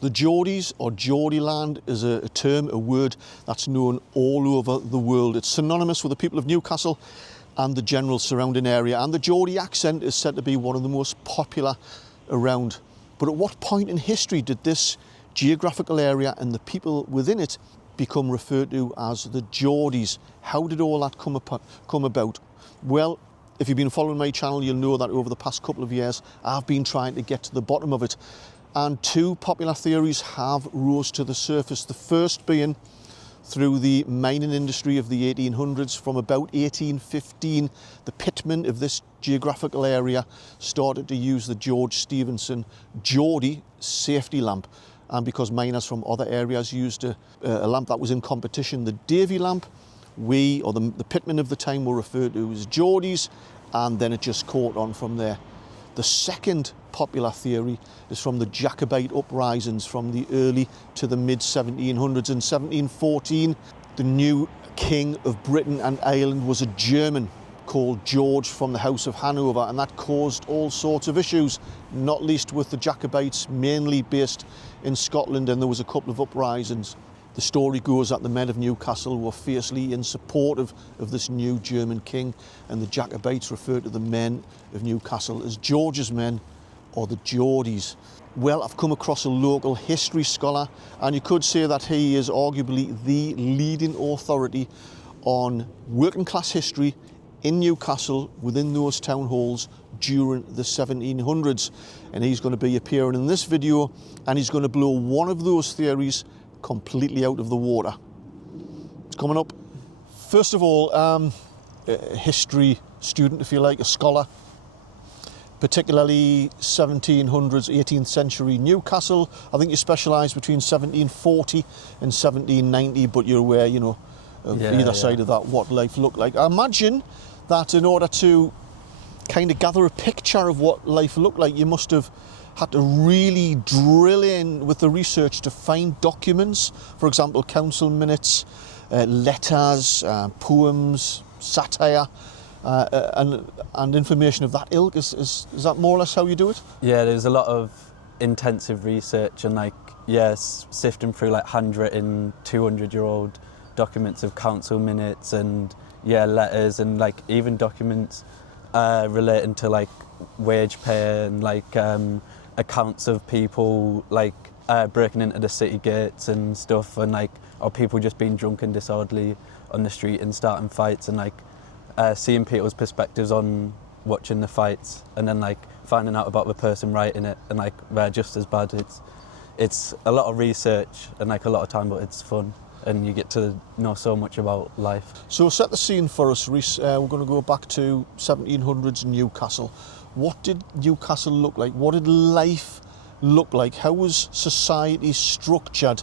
The Geordies, or Geordie land, is a term, a word that's known all over the world. It's synonymous with the people of Newcastle and the general surrounding area, and the Geordie accent is said to be one of the most popular around. But at what point in history did this geographical area and the people within it become referred to as the Geordies? How did all that come about? Well, if you've been following my channel, you'll know that over the past couple of years I've been trying to get to the bottom of it, and two popular theories have rose to the surface. The first being through the mining industry of the 1800s. From about 1815, the pitmen of this geographical area started to use the George Stephenson Geordie safety lamp. And because miners from other areas used a lamp that was in competition, the Davy lamp, the pitmen of the time were referred to as Geordies, and then it just caught on from there. The second popular theory is from the Jacobite uprisings from the early to the mid-1700s. In 1714, the new king of Britain and Ireland was a German called George from the House of Hanover, and that caused all sorts of issues, not least with the Jacobites, mainly based in Scotland, and there was a couple of uprisings. The story goes that the men of Newcastle were fiercely in support of this new German king, and the Jacobites referred to the men of Newcastle as George's men, or the Geordies. Well, I've come across a local history scholar, and you could say that he is arguably the leading authority on working class history in Newcastle within those town halls during the 1700s. And he's going to be appearing in this video, and he's going to blow one of those theories completely out of the water. It's coming up. First of all, a history student, if you like, a scholar, particularly 1700s, 18th century Newcastle. I think you specialise between 1740 and 1790, but you're aware, you know, of either side of that, what life looked like. I imagine that in order to kind of gather a picture of what life looked like, you must have had to really drill in with the research to find documents, for example, council minutes, letters, poems, satire, and information of that ilk. Is that more or less how you do it? Yeah, there's a lot of intensive research and sifting through handwritten 200-year-old documents of council minutes and letters and even documents relating to wage pay and accounts of people breaking into the city gates and stuff, and or people just being drunk and disorderly on the street and starting fights, and seeing people's perspectives on watching the fights, and then finding out about the person writing it, and they're just as bad. It's a lot of research and a lot of time, but it's fun, and you get to know so much about life. So set the scene for us, Rhys. We're going to go back to 1700s Newcastle. What did Newcastle look like? What did life look like? How was society structured?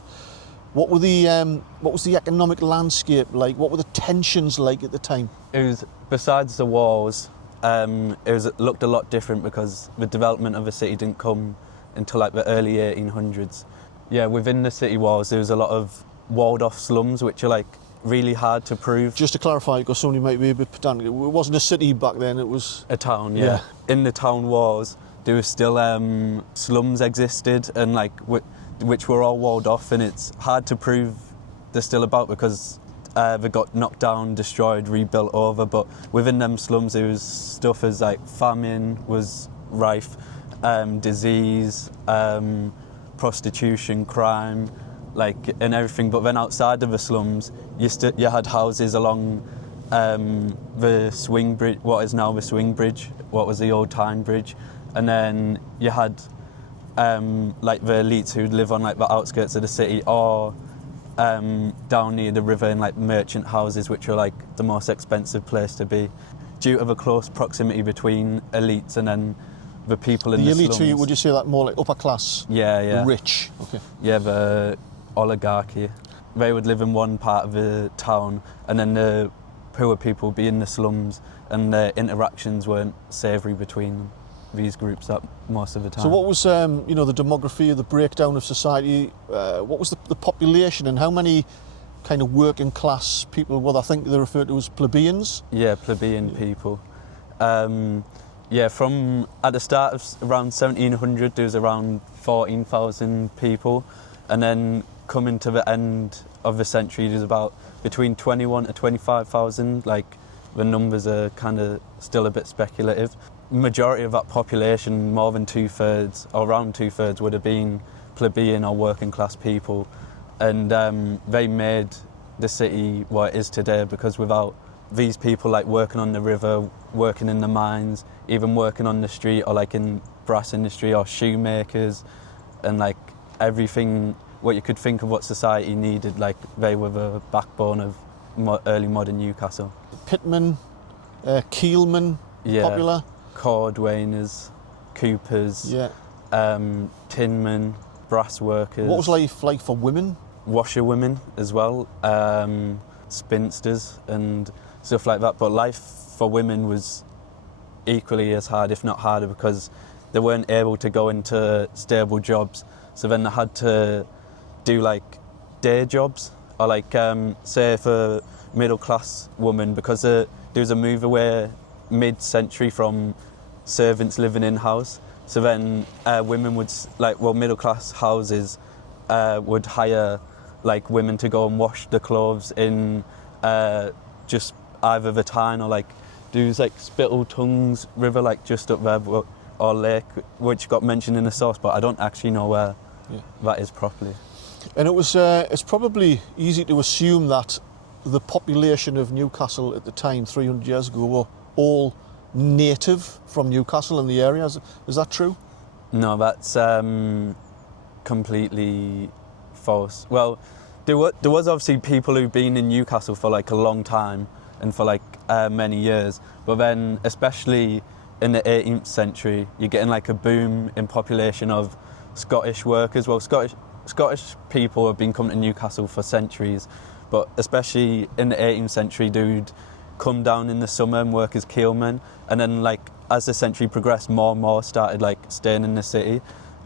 What was the economic landscape like? What were the tensions like at the time? It was, besides the walls, it looked a lot different because the development of the city didn't come until the early 1800s. Yeah, within the city walls there was a lot of walled off slums, which are really hard to prove. Just to clarify, because somebody might be a bit pedantic, it wasn't a city back then, it was a town. Yeah. In the town walls there was still slums existed, and which were all walled off, and it's hard to prove they're still about because they got knocked down, destroyed, rebuilt over. But within them slums there was stuff as famine was rife, disease, prostitution, crime, and everything. But then outside of the slums you had houses along the swing bridge, what is now the swing bridge, what was the old Tyne bridge, and then you had the elites who'd live on the outskirts of the city, or down near the river in merchant houses, which are the most expensive place to be, due to the close proximity between elites and then the people in the slums. The elite, would you say that more upper class? Yeah. The rich. Okay. Yeah, the oligarchy. They would live in one part of the town, and then the poor people would be in the slums, and the interactions weren't savoury between these groups that most of the time. So what was the demography, the breakdown of society? What was the population, and how many kind of working class people? Well, I think they're referred to as plebeians. Yeah, plebeian people. Yeah, from at the start of around 1700 there was around 14,000 people, and then coming to the end of the century there's about between 21 to 25,000. Like, the numbers are kind of still a bit speculative. Majority of that population, more than 2/3 or around 2/3, would have been plebeian or working class people, and they made the city what it is today, because without these people like working on the river, working in the mines, even working on the street or like in brass industry or shoemakers, and like everything what you could think of what society needed, like they were the backbone of early modern Newcastle. Pitmen, keelmen, popular. Cordwainers, coopers, Yeah. tinmen, brass workers. What was life like for women? Washerwomen as well, spinsters and stuff like that. But life for women was equally as hard, if not harder, because they weren't able to go into stable jobs. So then they had to do like day jobs, or like say for middle class woman, because there was a move away mid-century from servants living in house. So then women would middle class houses would hire like women to go and wash the clothes in just either the Tyne or like there's like Spittle Tongues River, like just up there, or lake, which got mentioned in the source, but I don't actually know where that is properly. And it was it's probably easy to assume that the population of Newcastle at the time, 300 years ago, were all native from Newcastle and the area. Is that true? No, that's completely false. Well, there was obviously people who've been in Newcastle for like a long time and for like many years, but then especially in the 18th century you're getting like a boom in population of Scottish workers. Well, Scottish people have been coming to Newcastle for centuries, but especially in the 18th century they'd come down in the summer and work as keelmen, and then like as the century progressed more and more started like staying in the city,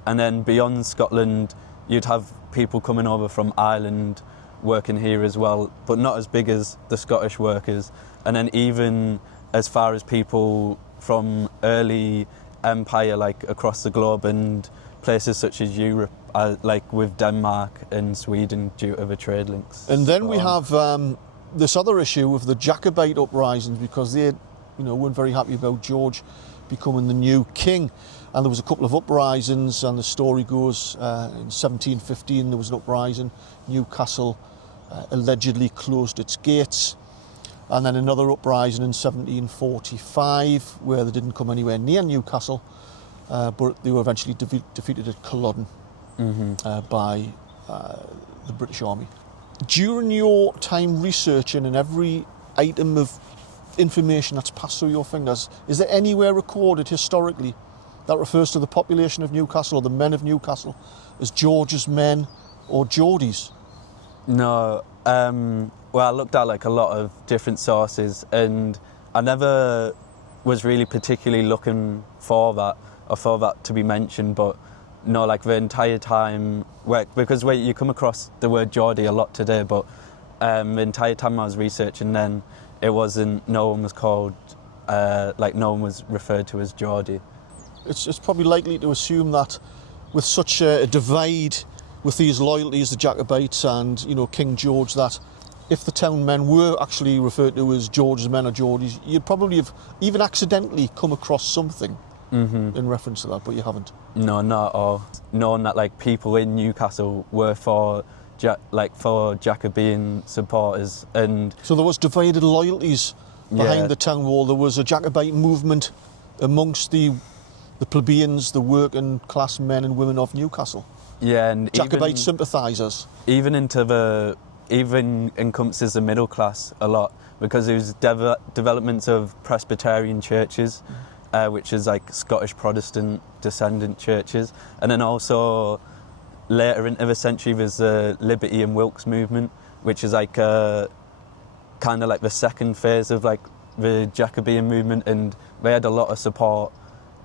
and then beyond Scotland you'd have people coming over from Ireland working here as well, but not as big as the Scottish workers, and then even as far as people from early empire like across the globe and places such as Europe, like with Denmark and Sweden due to the trade links. And then we have this other issue of the Jacobite uprisings, because they weren't very happy about George becoming the new king, and there was a couple of uprisings, and the story goes in 1715 there was an uprising. Newcastle allegedly closed its gates, and then another uprising in 1745 where they didn't come anywhere near Newcastle, but they were eventually defeated at Culloden by the British Army. During your time researching, and every item of information that's passed through your fingers, is there anywhere recorded historically that refers to the population of Newcastle or the men of Newcastle as George's men or Geordies? No. Well, I looked at like a lot of different sources, and I never was really particularly looking for that or for that to be mentioned, but no, like the entire time, because you come across the word Geordie a lot today, but the entire time I was researching then, no one was called, no one was referred to as Geordie. It's probably likely to assume that with such a divide with these loyalties, the Jacobites and King George, that if the town men were actually referred to as George's men or Geordies, you'd probably have even accidentally come across something in reference to that, but you haven't. No, not at all. Knowing that like people in Newcastle were for Jacobean supporters, and so there was divided loyalties behind the town wall. There was a Jacobite movement amongst the plebeians, the working class men and women of Newcastle. Yeah, and Jacobite sympathisers. Even encompasses the middle class a lot, because there was developments of Presbyterian churches, which is like Scottish Protestant descendant churches, and then also later into the century there's the Liberty and Wilkes movement, which is like kind of like the second phase of like the Jacobean movement, and they had a lot of support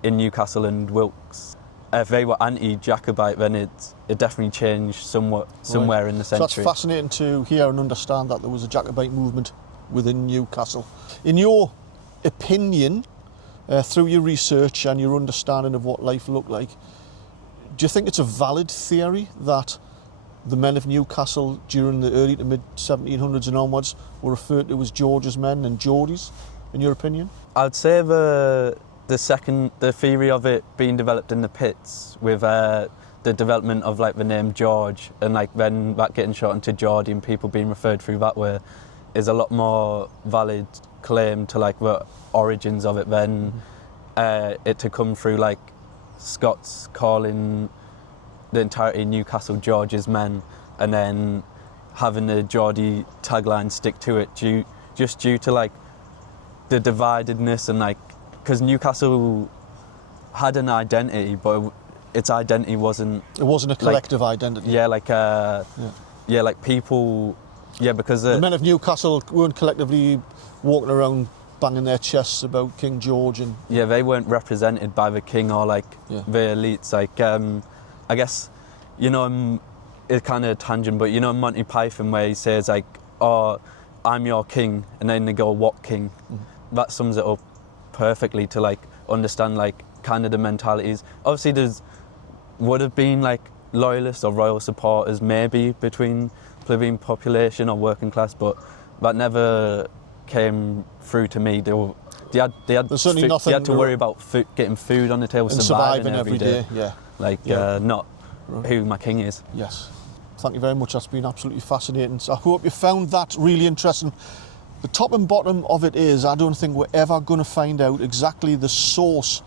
in Newcastle, and Wilkes, if they were anti-Jacobite, then it definitely changed somewhere in the century. So that's fascinating to hear and understand that there was a Jacobite movement within Newcastle. In your opinion, through your research and your understanding of what life looked like, do you think it's a valid theory that the men of Newcastle during the early to mid 1700s and onwards were referred to as George's men and Geordies, in your opinion? I'd say the theory of it being developed in the pits with the development of like the name George and like then that getting shortened to Geordie and people being referred through that way is a lot more valid claim to like the origins of it than it to come through like Scots calling the entirety of Newcastle George's men and then having the Geordie tagline stick to it due to like the dividedness and like because Newcastle had an identity but its identity wasn't a collective identity. Like people because the men of Newcastle weren't collectively walking around banging their chests about King George and they weren't represented by the king or like the elites. Like I guess it's kind of a tangent, but Monty Python where he says like, "Oh, I'm your king," and then they go, "What king?" That sums it up perfectly to like understand like kind of the mentalities. Obviously, would have been like loyalists or royal supporters maybe between plebeian population or working class, but that never came through to me. They had to worry about getting food on the table, and surviving every day. Not who my king is. Yes. Thank you very much. That's been absolutely fascinating. So I hope you found that really interesting. The top and bottom of it is, I don't think we're ever going to find out exactly the source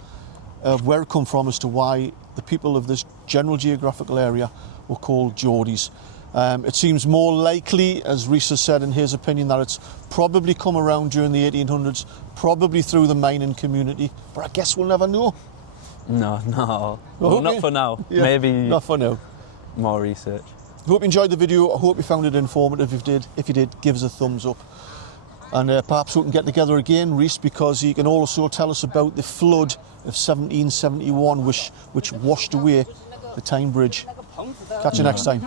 of where it come from as to why the people of this general geographical area were called Geordies. It seems more likely, as Rhys has said in his opinion, that it's probably come around during the 1800s, probably through the mining community, but I guess we'll never know. No. Well, not for now. Yeah, maybe not for now. More research. I hope you enjoyed the video. I hope you found it informative. If you did, give us a thumbs up. And perhaps we can get together again, Rhys, because he can also tell us about the flood of 1771, which washed away the Tyne Bridge. Catch you next time.